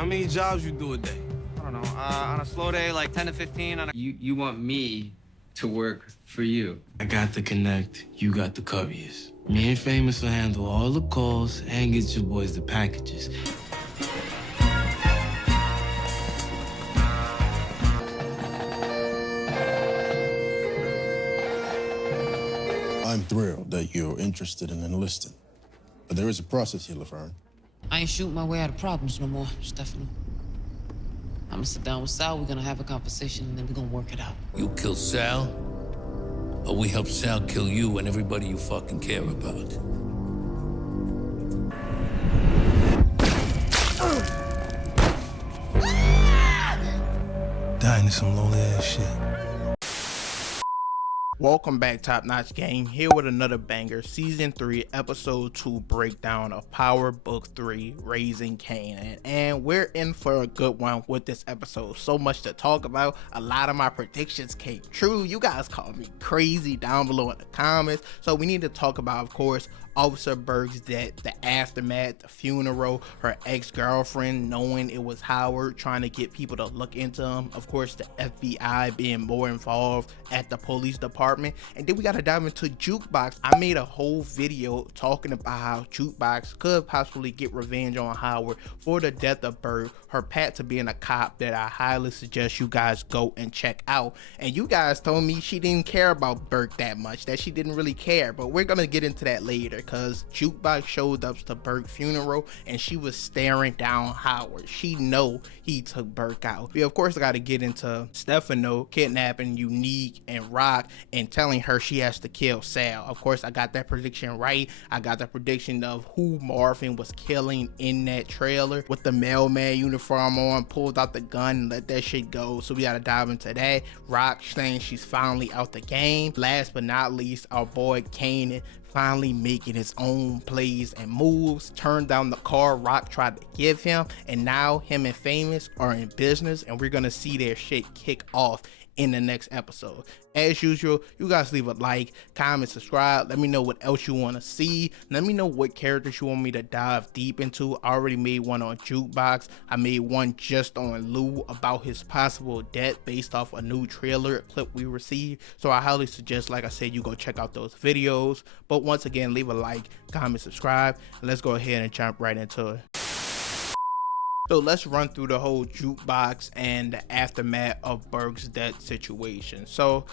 How many jobs you do a day? I don't know. On a slow day, like 10 to 15. You want me to work for you? I got the connect, you got the couriers. Me and Famous will handle all the calls and get your boys the packages. I'm thrilled that you're interested in enlisting. But there is a process here, Laverne. I ain't shooting my way out of problems no more, Stefano. I'm gonna sit down with Sal, we're gonna have a conversation, and then we're gonna work it out. You kill Sal, or we help Sal kill you and everybody you fucking care about. Dying is some lonely ass shit. Welcome back, Top Notch Gang, here with another banger, Season 3, Episode 2 breakdown of Power Book 3, Raising Kanan. And we're in for a good one with this episode. So much to talk about. A lot of my predictions came true. You guys called me crazy down below in the comments. So we need to talk about, of course, Officer Burke's death, the aftermath, the funeral, her ex-girlfriend knowing it was Howard, trying to get people to look into him, of course the FBI being more involved at the police department, and then we gotta dive into Jukebox. I made a whole video talking about how Jukebox could possibly get revenge on Howard for the death of Burke, her path to being a cop, that I highly suggest you guys go and check out. And you guys told me she didn't care about Burke that much, that she didn't really care, but we're gonna get into that later, because Jukebox showed up to Burke's funeral and she was staring down Howard. She know he took Burke out. We of course got to get into Stefano kidnapping Unique and Rock and telling her she has to kill Sal. Of course I got that prediction right. I got the prediction of who Marvin was killing in that trailer with the mailman uniform on, pulled out the gun and let that shit go. So we got to dive into that. Rock saying she's finally out the game. Last but not least, our boy Kanan finally making his own plays and moves, turned down the car Rock tried to give him, and now him and Famous are in business, and we're gonna see their shit kick off in the next episode. As usual, you guys leave a like, comment, subscribe. Let me know what else you want to see. Let me know what characters you want me to dive deep into. I already made one on Jukebox. I made one just on Lou about his possible death based off a new trailer clip we received. So I highly suggest, like I said, you go check out those videos. But once again, leave a like, comment, subscribe, and let's go ahead and jump right into it. So let's run through the whole Jukebox and the aftermath of Burke's death situation. So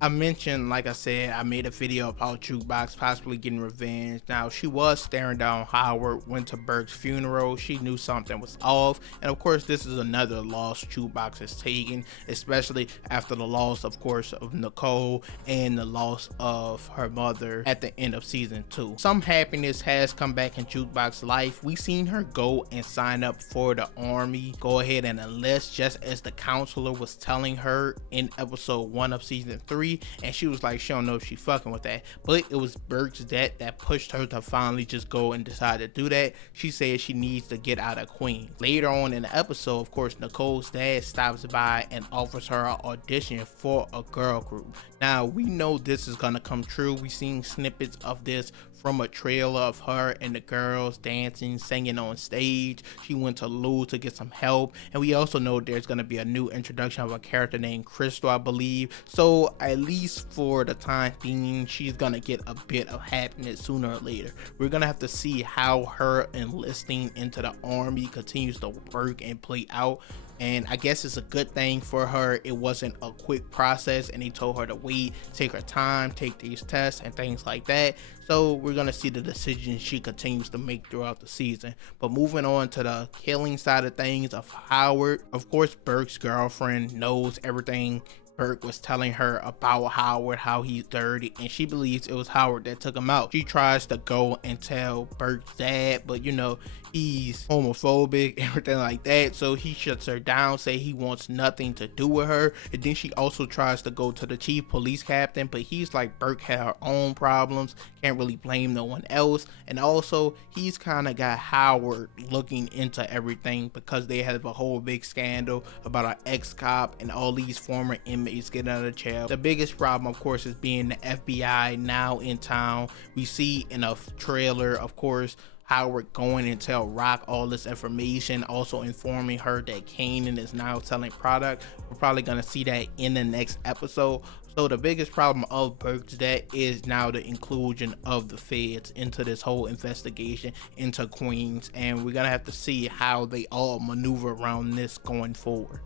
I mentioned, like I said, I made a video about Jukebox possibly getting revenge. Now, she was staring down Howard, went to Burke's funeral. She knew something was off. And of course, this is another loss Jukebox is taking, especially after the loss, of course, of Nicole and the loss of her mother at the end of season 2. Some happiness has come back in Jukebox's life. We seen her go and sign up for the army, go ahead and enlist, just as the counselor was telling her in episode 1 of season 3. And she was like, she don't know if she fucking with that, but it was Burke's death that pushed her to finally just go and decide to do that. She said she needs to get out of Queens. Later on in the episode, of course, Nicole's dad stops by and offers her an audition for a girl group. Now we know this is gonna come true. We seen snippets of this from a trailer of her and the girls dancing, singing on stage. She went to Lou to get some help, and we also know there's gonna be a new introduction of a character named Crystal, I believe. So at least for the time being, she's gonna get a bit of happiness sooner or later. We're gonna have to see how her enlisting into the army continues to work and play out. And I guess it's a good thing for her. It wasn't a quick process, and they told her to wait, take her time, take these tests and things like that. So we're gonna see the decisions she continues to make throughout the season. But moving on to the killing side of things of Howard, of course Burke's girlfriend knows everything Burke was telling her about Howard, how he's dirty, and she believes it was Howard that took him out. She tries to go and tell Burke's dad, but you know, he's homophobic, everything like that, so he shuts her down, say he wants nothing to do with her. And then she also tries to go to the chief police captain, but he's like, Burke had her own problems, can't really blame no one else. And also he's kind of got Howard looking into everything because they have a whole big scandal about an ex-cop and all these former inmates getting out of jail. The biggest problem, of course, is being the FBI now in town. We see in a trailer, of course, Howard going and tell Rock all this information, also informing her that Kanan is now selling product. We're probably gonna see that in the next episode. So the biggest problem of Burke's death is now the inclusion of the feds into this whole investigation into Queens, and we're gonna have to see how they all maneuver around this going forward.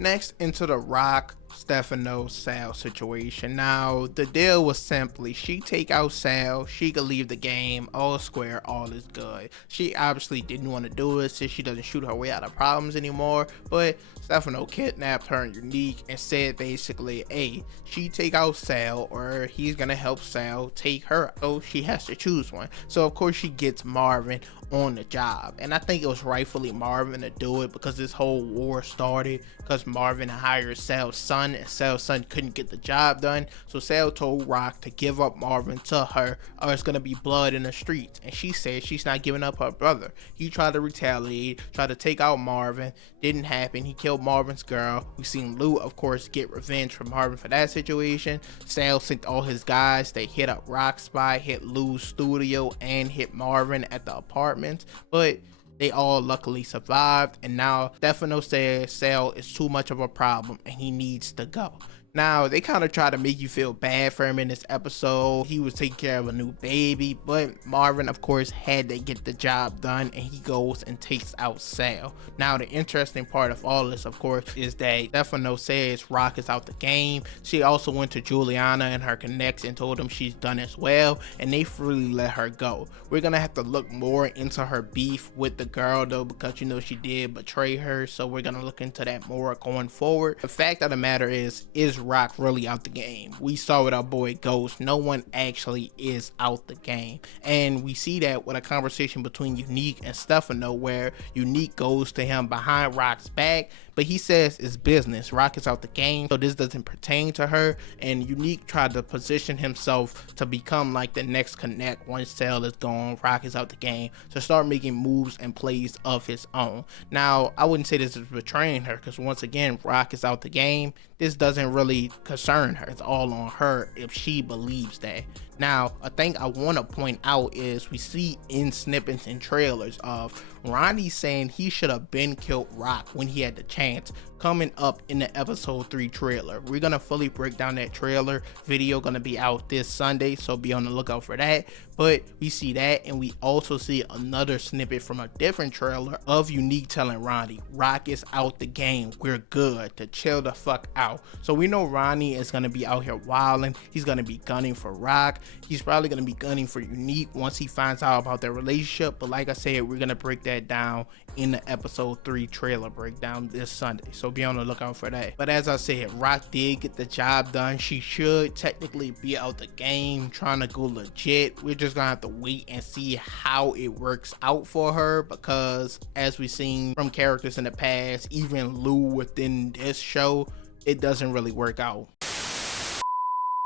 Next, into the Rock, Stefano, Sal situation. Now, the deal was simply, she take out Sal, she could leave the game, all square, all is good. She obviously didn't want to do it since she doesn't shoot her way out of problems anymore, but Stefano kidnapped her and Unique and said basically, hey, she take out Sal or he's gonna help Sal take her out. So she has to choose one. So of course she gets Marvin on the job, and I think it was rightfully Marvin to do it because this whole war started because Marvin hired Sal's son and Sal's son couldn't get the job done. So Sal told Rock to give up Marvin to her or it's gonna be blood in the streets, and she said she's not giving up her brother. He tried to retaliate, tried to take out Marvin, didn't happen. He killed Marvin's girl. We seen Lou of course get revenge from Marvin for that situation. Sal sent all his guys, they hit up Rock's spot, hit Lou's studio, and hit Marvin at the apartment, but they all luckily survived. And now Stefano says Sal is too much of a problem and he needs to go. Now, they kind of try to make you feel bad for him in this episode. He was taking care of a new baby, but Marvin, of course, had to get the job done, and he goes and takes out Sal. Now, the interesting part of all this, of course, is that Stefano says Rock is out the game. She also went to Juliana and her connects and told him she's done as well, and they freely let her go. We're gonna have to look more into her beef with the girl, though, because, you know, she did betray her, so we're gonna look into that more going forward. The fact of the matter is Rock really out the game? We saw with our boy Ghost, no one actually is out the game, and we see that with a conversation between Unique and Stefano where Unique goes to him behind Rock's back, but he says it's business. Rock is out the game, so this doesn't pertain to her, and Unique tried to position himself to become like the next connect once Sal is gone, Rock is out the game, to start making moves and plays of his own. Now, I wouldn't say this is betraying her, because once again, Rock is out the game. This doesn't really concern her. It's all on her if she believes that. Now, a thing I want to point out is we see in snippets and trailers of Ronnie saying he should have been killed Rock when he had the chance, coming up in the episode 3 trailer. We're gonna fully break down that trailer. Video gonna be out this Sunday, so be on the lookout for that. But we see that, and we also see another snippet from a different trailer of Unique telling Ronnie Rock is out the game, we're good, to chill the fuck out. So we know Ronnie is gonna be out here wilding. He's gonna be gunning for Rock. He's probably gonna be gunning for Unique once he finds out about their relationship. But like I said, we're gonna break that down in the episode 3 trailer breakdown this Sunday, so be on the lookout for that. But as I said, Rock did get the job done. She should technically be out the game, trying to go legit. We're just gonna have to wait and see how it works out for her, because as we've seen from characters in the past, even Lou within this show, it doesn't really work out.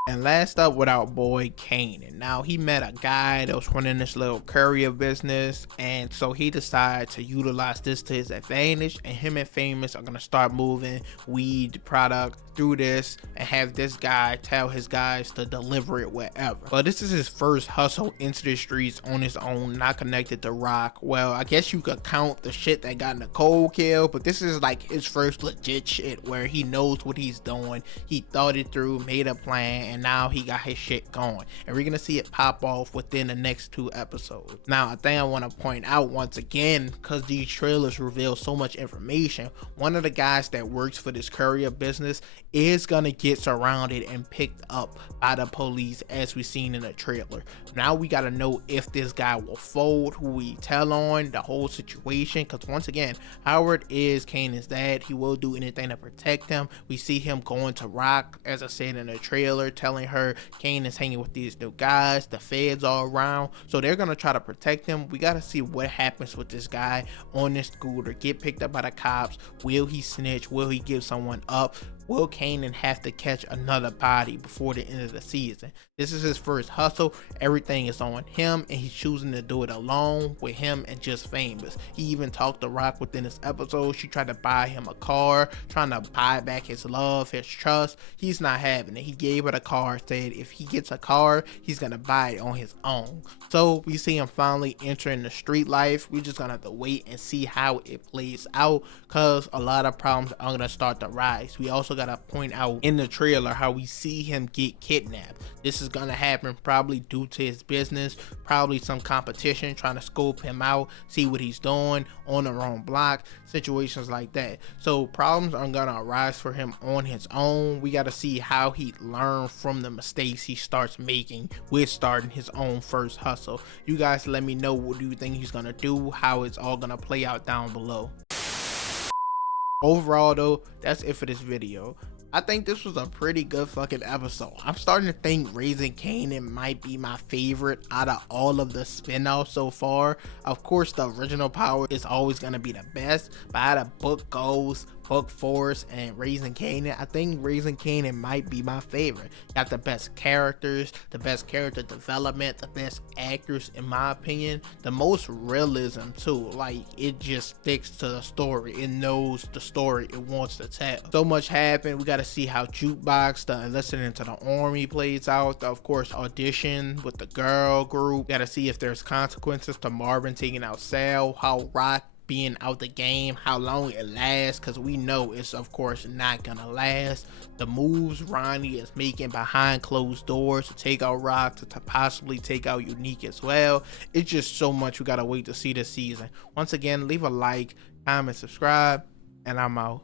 And last up with our boy Kanan. Now, he met a guy that was running this little courier business, and so he decided to utilize this to his advantage, and him and Famous are gonna start moving weed product through this and have this guy tell his guys to deliver it wherever. But this is his first hustle into the streets on his own, not connected to Rock. Well, I guess you could count the shit that got Nicole killed, but this is like his first legit shit where he knows what he's doing. He thought it through, made a plan, and now he got his shit going, and we're gonna see it pop off within the next 2 episodes. Now, a thing I want to point out once again, because these trailers reveal so much information, one of the guys that works for this courier business is gonna get surrounded and picked up by the police, as we seen in the trailer. Now we gotta know if this guy will fold, who we tell on, the whole situation, because once again, Howard is Kanan's dad. He will do anything to protect him. We see him going to Rock, as I said in the trailer, telling her Kanan's hanging with these new guys, the feds all around, so they're gonna try to protect him. We gotta see what happens with this guy on this scooter, get picked up by the cops. Will he snitch? Will he give someone up? will Kanan have to catch another body before the end of the season? This is his first hustle. Everything is on him, and he's choosing to do it alone with him and Just Famous. He even talked to Rock within this episode. She tried to buy him a car, trying to buy back his love, his trust. He's not having it. He gave her the car, said if he gets a car, he's gonna buy it on his own. So we see him finally entering the street life. We're just gonna have to wait and see how it plays out, because a lot of problems are gonna start to rise. We also gotta point out in the trailer how we see him get kidnapped. This is gonna happen probably due to his business, probably some competition trying to scope him out, see what he's doing on the wrong block, situations like that. So problems are gonna arise for him on his own. We gotta see how he learned from the mistakes he starts making with starting his own first hustle. You guys let me know, what do you think he's gonna do, how it's all gonna play out down below. Overall though, that's it for this video. I think this was a pretty good fucking episode. I'm starting to think Raising Kanan might be my favorite out of all of the spin-offs so far. Of course, the original Power is always going to be the best, but out of Book Goals, Book Force, and Raising Kanan, I think Raising Kanan might be my favorite. Got the best characters, the best character development, the best actors in my opinion, the most realism too. Like, it just sticks to the story. It knows the story it wants to tell. So much happened. We got to see how Jukebox, the enlisting to the army, plays out. The, of course, audition with the girl group. Got to see if there's consequences to Marvin taking out Sal, how Rock being out the game, how long it lasts, because we know it's of course not gonna last. The moves Ronnie is making behind closed doors to take out Rock, to possibly take out Unique as well. It's just so much we gotta wait to see this season. Once again, leave a like, comment, subscribe, and I'm out.